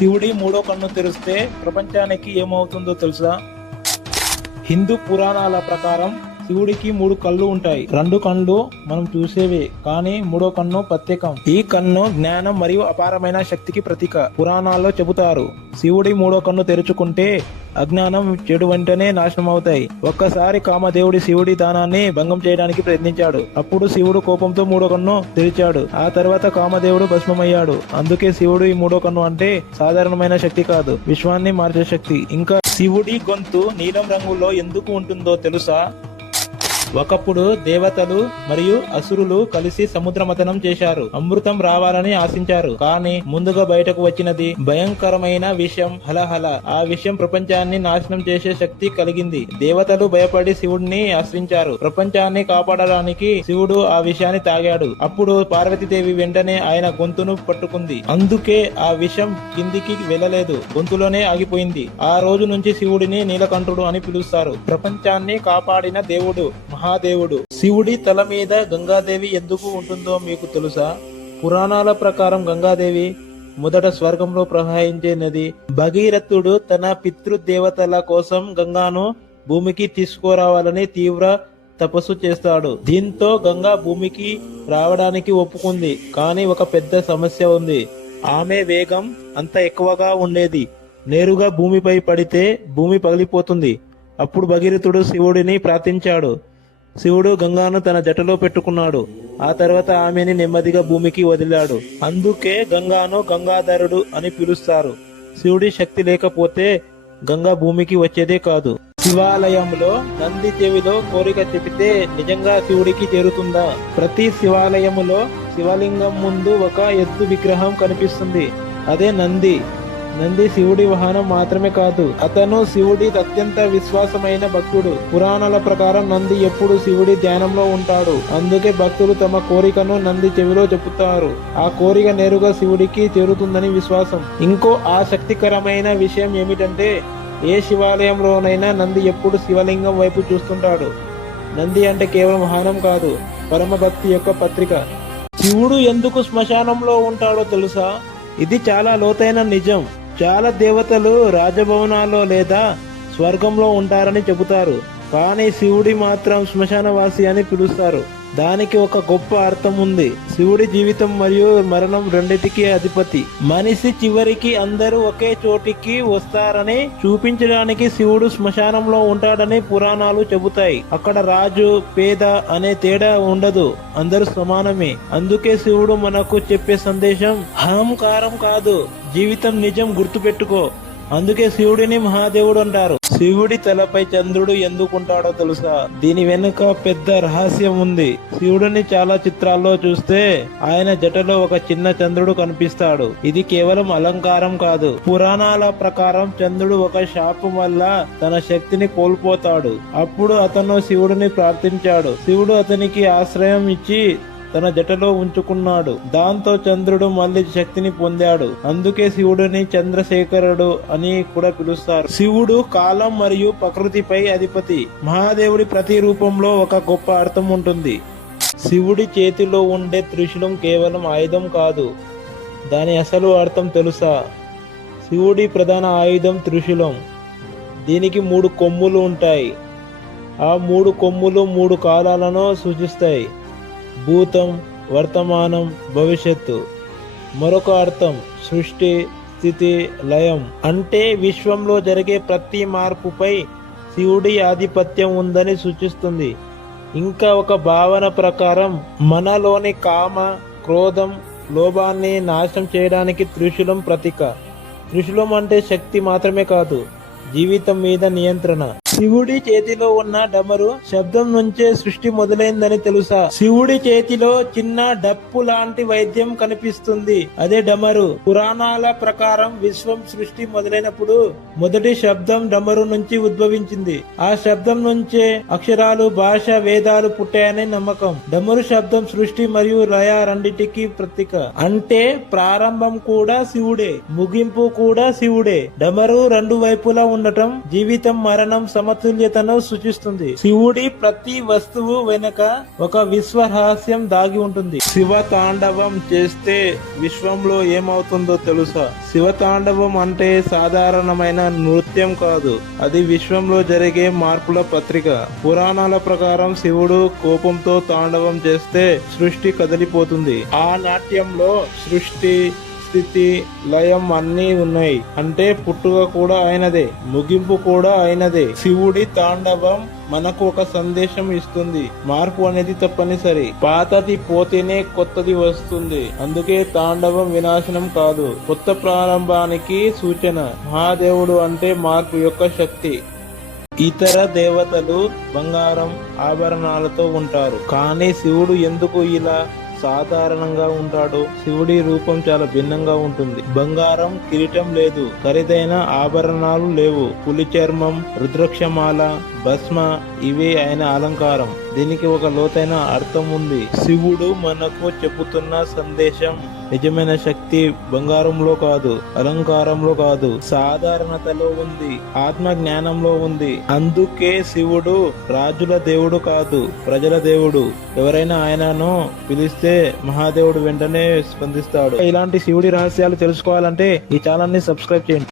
శివుడి మూడో కన్ను తెరిస్తే ప్రపంచానికి ఏమవుతుందో తెలుసా? హిందూ పురాణాల ప్రకారం శివుడికి 3 కళ్ళు ఉంటాయి. 2 కళ్ళు మనం చూసేవే, కానీ మూడో కన్ను ప్రత్యేకం. ఈ కన్ను జ్ఞానం మరియు అపారమైన శక్తికి ప్రతీక. పురాణాల్లో చెబుతారు, శివుడి మూడో కన్ను తెరుచుకుంటే అజ్ఞానం, చెడు వెంటనే నాశనం అవుతాయి. ఒక్కసారి కామదేవుడి శివుడి దానాన్ని భంగం చేయడానికి ప్రయత్నించాడు. అప్పుడు శివుడు కోపంతో మూడో కన్ను తెరిచాడు. ఆ తర్వాత కామదేవుడు భస్మమయ్యాడు. అందుకే శివుడు ఈ మూడో కన్ను అంటే సాధారణమైన శక్తి కాదు, విశ్వాన్ని మార్చే శక్తి. ఇంకా శివుడి గొంతు నీలం రంగులో ఎందుకు ఉంటుందో తెలుసా? ఒకప్పుడు దేవతలు మరియు అసురులు కలిసి సముద్ర మథనం చేశారు. అమృతం రావాలని ఆశించారు. కానీ ముందుగా బయటకు వచ్చినది భయంకరమైన విషం, హలహల. ఆ విషయం ప్రపంచాన్ని నాశనం చేసే శక్తి కలిగింది. దేవతలు భయపడి శివుడిని ఆశ్రయించారు. ప్రపంచాన్ని కాపాడడానికి శివుడు ఆ విషయాన్ని తాగాడు. అప్పుడు పార్వతీదేవి వెంటనే ఆయన గొంతును పట్టుకుంది. అందుకే ఆ విషం కిందికి వెళ్ళలేదు, గొంతులోనే ఆగిపోయింది. ఆ రోజు నుంచి శివుడిని నీలకంఠుడు అని పిలుస్తారు. ప్రపంచాన్ని కాపాడిన దేవుడు, మహాదేవుడు. శివుడి తల మీద గంగాదేవి ఎందుకు ఉంటుందో మీకు తెలుసా? పురాణాల ప్రకారం గంగాదేవి మొదట స్వర్గంలో ప్రవహించే నది. భగీరథుడు తన పితృదేవతల కోసం గంగాను భూమికి తీసుకురావాలని తీవ్ర తపస్సు చేస్తాడు. దీంతో గంగా భూమికి రావడానికి ఒప్పుకుంది. కానీ ఒక పెద్ద సమస్య ఉంది. ఆమె వేగం అంత ఎక్కువగా ఉండేది. నేరుగా భూమిపై పడితే భూమి పగిలిపోతుంది. అప్పుడు భగీరథుడు శివుడిని ప్రార్థించాడు. శివుడు గంగాను తన జటలో పెట్టుకున్నాడు. ఆ తర్వాత ఆమెని నెమ్మదిగా భూమికి వదిలాడు. అందుకే గంగాను గంగాధరుడు అని పిలుస్తారు. శివుడి శక్తి లేకపోతే గంగా భూమికి వచ్చేదే కాదు. శివాలయంలో నంది చెవిలో కోరిక చెబితే నిజంగా శివుడికి చేరుతుందా? ప్రతి శివాలయములో శివలింగం ముందు ఒక ఎద్దు విగ్రహం కనిపిస్తుంది. అదే నంది. నంది శివుడి వాహనం మాత్రమే కాదు, అతను శివుడి అత్యంత విశ్వాసమైన భక్తుడు. పురాణాల ప్రకారం నంది ఎప్పుడు శివుడి ధ్యానంలో ఉంటాడు. అందుకే భక్తులు తమ కోరికను నంది చెవిలో చెబుతారు. ఆ కోరిక నేరుగా శివుడికి చేరుతుందని విశ్వాసం. ఇంకో ఆసక్తికరమైన విషయం ఏమిటంటే, ఏ శివాలయంలోనైనా నంది ఎప్పుడు శివలింగం వైపు చూస్తుంటాడు. నంది అంటే కేవలం వాహనం కాదు, పరమ భక్తి యొక్క పత్రిక. శివుడు ఎందుకు శ్మశానంలో ఉంటాడో తెలుసా? ఇది చాలా లోతైన నిజం. చాలా దేవతలు రాజభవనాల్లో లేదా స్వర్గంలో ఉంటారని చెబుతారు. కానీ శివుడి మాత్రం శ్మశానవాసి అని పిలుస్తారు. దానికి ఒక గొప్ప అర్థం ఉంది. శివుడి జీవితం మరియు మరణం రెండిటికి అధిపతి. మనిషి చివరికి అందరూ ఒకే చోటికి వస్తారని చూపించడానికి శివుడు శ్మశానంలో ఉంటాడని పురాణాలు చెబుతాయి. అక్కడ రాజు పేద అనే తేడా ఉండదు, అందరూ సమానమే. అందుకే శివుడు మనకు చెప్పే సందేశం అహంకారం కాదు, జీవితం నిజం, గుర్తుపెట్టుకో. అందుకే శివుడిని మహాదేవుడు అంటారు. శివుడి తలపై చంద్రుడు ఎందుకుంటాడో తెలుసా? దీని వెనుక పెద్ద రహస్యం ఉంది. శివుడిని చాలా చిత్రాల్లో చూస్తే ఆయన జటలో ఒక చిన్న చంద్రుడు కనిపిస్తాడు. ఇది కేవలం అలంకారం కాదు. పురాణాల ప్రకారం చంద్రుడు ఒక శాపం వల్ల తన శక్తిని కోల్పోతాడు. అప్పుడు అతను శివుడిని ప్రార్థించాడు. శివుడు అతనికి ఆశ్రయం ఇచ్చి తన జటలో ఉంచుకున్నాడు. దాంతో చంద్రుడు మళ్ళీ శక్తిని పొందాడు. అందుకే శివుడిని చంద్రశేఖరుడు అని కూడా పిలుస్తారు. శివుడు కాలం మరియు ప్రకృతిపై అధిపతి. మహాదేవుడి ప్రతి రూపంలో ఒక గొప్ప అర్థం ఉంటుంది. శివుడి చేతిలో ఉండే త్రిశూలం కేవలం ఆయుధం కాదు, దాని అసలు అర్థం తెలుసా? శివుడి ప్రధాన ఆయుధం త్రిశూలం. దీనికి 3 కొమ్ములు ఉంటాయి. ఆ 3 కొమ్ములు 3 కాలాలను సూచిస్తాయి: భూతం, వర్తమానం, భవిష్యత్తు. మరొక అర్థం సృష్టి, స్థితి, లయం. అంటే విశ్వంలో జరిగే ప్రతి మార్పుపై శివుడి ఆధిపత్యం ఉందని సూచిస్తుంది. ఇంకా ఒక భావన ప్రకారం మనలోని కామ, క్రోధం, లోభాన్ని నాశనం చేయడానికి త్రిశూలం ప్రతీక. త్రిశూలం అంటే శక్తి మాత్రమే కాదు, జీవితం మీద నియంత్రణ. శివుడి చేతిలో ఉన్న డమరు శబ్దం నుంచే సృష్టి మొదలైందని తెలుసా? శివుడి చేతిలో చిన్న డప్పు లాంటి వైద్యం కనిపిస్తుంది, అదే డమరు. పురాణాల ప్రకారం విశ్వం సృష్టి మొదలైనప్పుడు మొదటి శబ్దం డమరు నుంచి ఉద్భవించింది. ఆ శబ్దం నుంచే అక్షరాలు, భాష, వేదాలు పుట్టాయని నమ్మకం. డమరు శబ్దం సృష్టి మరియు లయ రెండిటికి ప్రతీక. అంటే ప్రారంభం కూడా శివుడే, ముగింపు కూడా శివుడే. డమరు 2 వైపులా ఉండటం జీవితం, మరణం, సమతుల్యతను సూచిస్తుంది. శివుడి ప్రతి వస్తువు వెనుక ఒక విశ్వ రహస్యం దాగి ఉంటుంది. శివ తాండవం చేస్తే విశ్వంలో ఏమవుతుందో తెలుసా? శివ తాండవం అంటే సాధారణమైన నృత్యం కాదు, అది విశ్వంలో జరిగే మార్పుల పత్రిక. పురాణాల ప్రకారం శివుడు కోపంతో తాండవం చేస్తే సృష్టి కదిలిపోతుంది. ఆ నాట్యంలో సృష్టి, స్థితి, లయం అన్నీ ఉన్నాయి. అంటే పుట్టుక కూడా ఆయనదే, ముగింపు కూడా ఆయనదే. శివుడి తాండవం మనకు ఒక సందేశం ఇస్తుంది. మార్పు అనేది తప్పనిసరి. పాతది పోతేనే కొత్తది వస్తుంది. అందుకే తాండవం వినాశనం కాదు, కొత్త ప్రారంభానికి సూచన. మహాదేవుడు అంటే మార్పు యొక్క శక్తి. ఇతర దేవతలు బంగారం, ఆభరణాలతో ఉంటారు, కానీ శివుడు ఎందుకు ఇలా సాధారణంగా ఉంటాడు? శివుడి రూపం చాలా భిన్నంగా ఉంటుంది. బంగారం కిరీటం లేదు, ఖరీదైన ఆభరణాలు లేవు, పులి చర్మం, రుద్రాక్షమాల, భస్మ ఇవే ఆయన అలంకారం. దీనికి ఒక లోతైన అర్థం ఉంది. శివుడు మనకు చెబుతున్న సందేశం, నిజమైన శక్తి బంగారంలో కాదు, అలంకారంలో కాదు, సాధారణతలో ఉంది, ఆత్మ జ్ఞానంలో ఉంది. అందుకే శివుడు రాజుల దేవుడు కాదు, ప్రజల దేవుడు. ఎవరైనా ఆయనను పిలిస్తే మహాదేవుడు వెంటనే స్పందిస్తాడు. ఇలాంటి శివుడి రహస్యాలు తెలుసుకోవాలంటే ఈ ఛానల్ ని సబ్స్క్రైబ్ చేయండి.